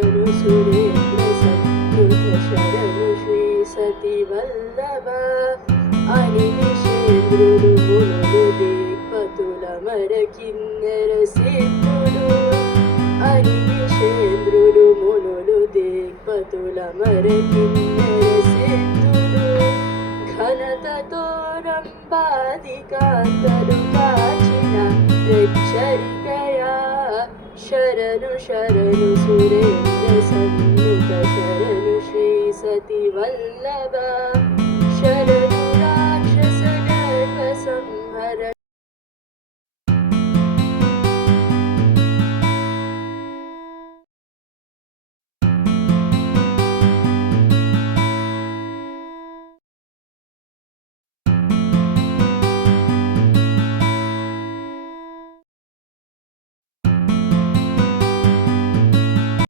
శరణు సురేంద్ర సన్నుత శరణు శ్రీ సతి వల్లభ అని నిషేంద్రుడు మునులు దిక్పతుల మరకిన్నెర సిద్ధుడు అని నిషేంద్రుడు మునులు దిక్పతుల మరకిన్నెర సిద్ధుడు ఘనతతో రంబాదికాంతలు కాచిన ప్రచ్చరికయా శరణు శరణు సురేంద్ర సన్నుత శరణు శ్రీ సతి వల్లభ